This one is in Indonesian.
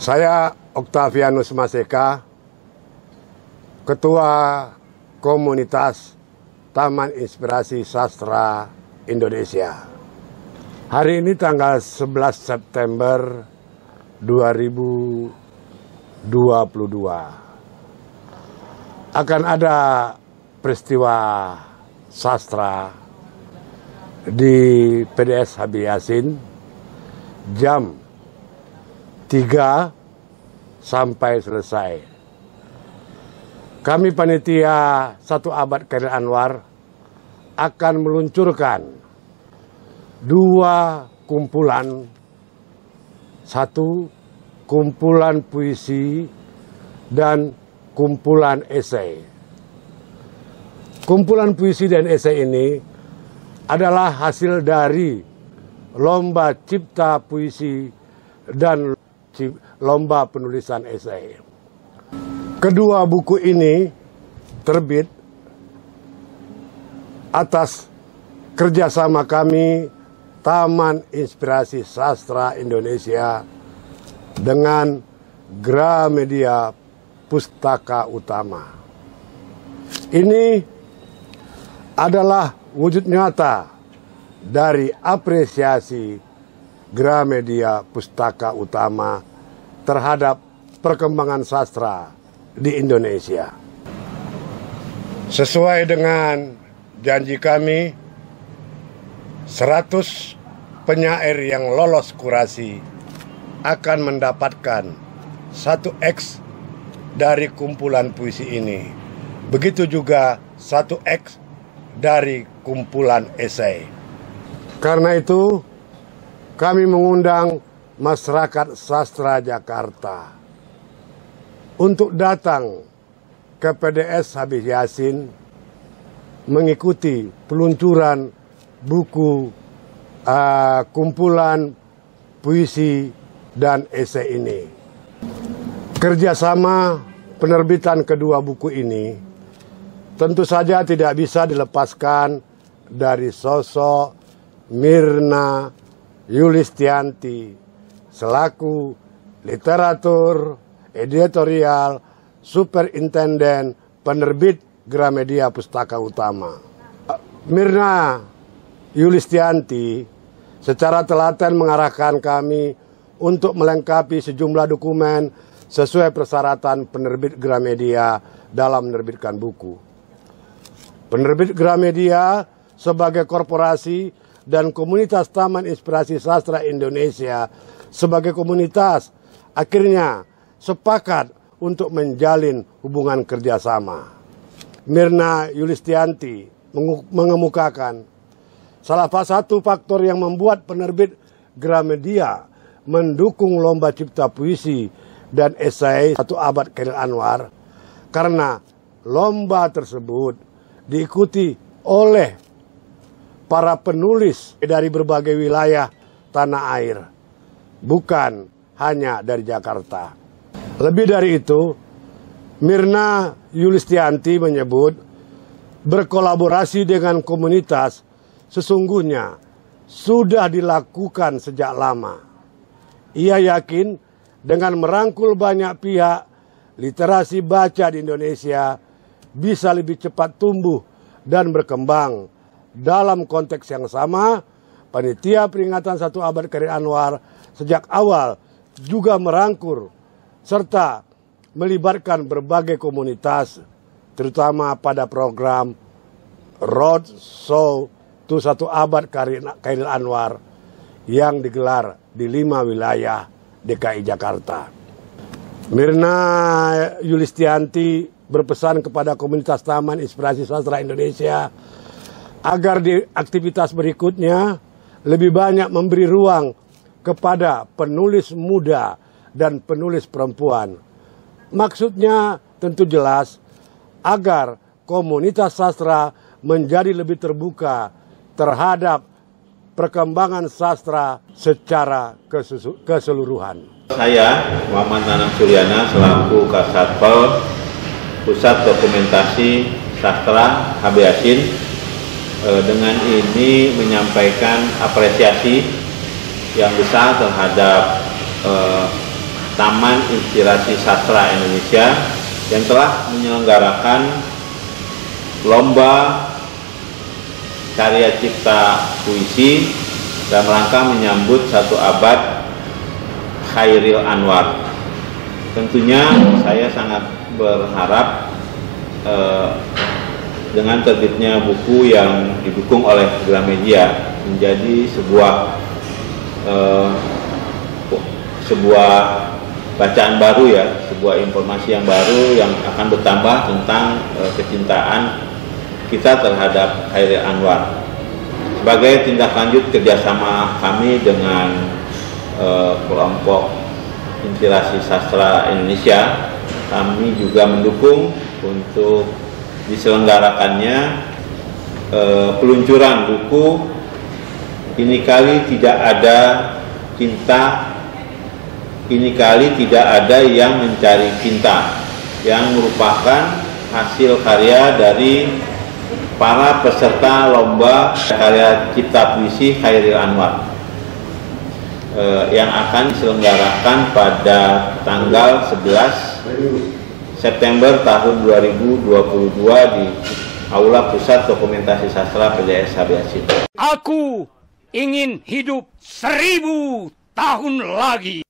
Saya Octavianus Maseka, Ketua Komunitas Taman Inspirasi Sastra Indonesia. Hari ini tanggal 11 September 2022. Akan ada peristiwa sastra di PDS Habib Yasin jam 3 sampai selesai. Kami panitia 1 Abad Khairil Anwar akan meluncurkan 2 kumpulan, 1 kumpulan puisi dan kumpulan esai. Kumpulan puisi dan esai ini adalah hasil dari lomba cipta puisi dan lomba penulisan esai. Kedua buku ini terbit atas kerjasama kami Taman Inspirasi Sastra Indonesia dengan Gramedia Pustaka Utama. Ini adalah wujud nyata dari apresiasi Gramedia Pustaka Utama terhadap perkembangan sastra di Indonesia. Sesuai dengan janji kami, 100 penyair yang lolos kurasi akan mendapatkan 1X dari kumpulan puisi ini. Begitu juga 1X dari kumpulan esai. Karena itu, kami mengundang masyarakat sastra Jakarta untuk datang ke PDS Habib Yasin mengikuti peluncuran buku kumpulan puisi dan esai ini. Kerjasama penerbitan kedua buku ini tentu saja tidak bisa dilepaskan dari sosok Mirna Yulistianti selaku literatur, editorial, superintenden, penerbit Gramedia Pustaka Utama. Mirna Yulistianti secara telaten mengarahkan kami untuk melengkapi sejumlah dokumen sesuai persyaratan penerbit Gramedia dalam menerbitkan buku. Penerbit Gramedia sebagai korporasi dan komunitas Taman Inspirasi Sastra Indonesia sebagai komunitas akhirnya sepakat untuk menjalin hubungan kerjasama. Mirna Yulistianti mengemukakan salah satu faktor yang membuat penerbit Gramedia mendukung lomba cipta puisi dan esai 1 Abad Khairil Anwar karena lomba tersebut diikuti oleh para penulis dari berbagai wilayah tanah air, bukan hanya dari Jakarta. Lebih dari itu, Mirna Yulistianti menyebut berkolaborasi dengan komunitas sesungguhnya sudah dilakukan sejak lama. Ia yakin dengan merangkul banyak pihak, literasi baca di Indonesia bisa lebih cepat tumbuh dan berkembang. Dalam konteks yang sama, panitia peringatan 1 Abad Khairil Anwar sejak awal juga merangkul serta melibatkan berbagai komunitas, terutama pada program Road Show to 1 Abad Khairil Anwar yang digelar di 5 wilayah DKI Jakarta. Mirna Yulistianti berpesan kepada komunitas Taman Inspirasi Sastra Indonesia agar di aktivitas berikutnya lebih banyak memberi ruang kepada penulis muda dan penulis perempuan. Maksudnya tentu jelas agar komunitas sastra menjadi lebih terbuka terhadap perkembangan sastra secara keseluruhan. Saya, Muhammad Nanang Suryana, selaku Kasatpol Pusat Dokumentasi Sastra Habib Yasin, dengan ini menyampaikan apresiasi yang besar terhadap Taman Inspirasi Sastra Indonesia yang telah menyelenggarakan lomba karya cipta puisi dalam rangka menyambut 1 abad Chairil Anwar. Tentunya saya sangat berharap dengan terbitnya buku yang didukung oleh Gramedia menjadi sebuah bacaan baru ya, sebuah informasi yang baru yang akan bertambah tentang kecintaan kita terhadap Chairil Anwar. Sebagai tindak lanjut kerjasama kami dengan kelompok Inspirasi Sastra Indonesia, kami juga mendukung untuk diselenggarakannya peluncuran buku Ini Kali Tidak Ada Cinta, Ini Kali Tidak Ada Yang Mencari Cinta, yang merupakan hasil karya dari para peserta lomba karya cipta puisi Chairil Anwar yang akan diselenggarakan pada tanggal 11 September tahun 2022 di Aula Pusat Dokumentasi Sastra PDS Habib Yasin. Aku ingin hidup 1000 tahun lagi.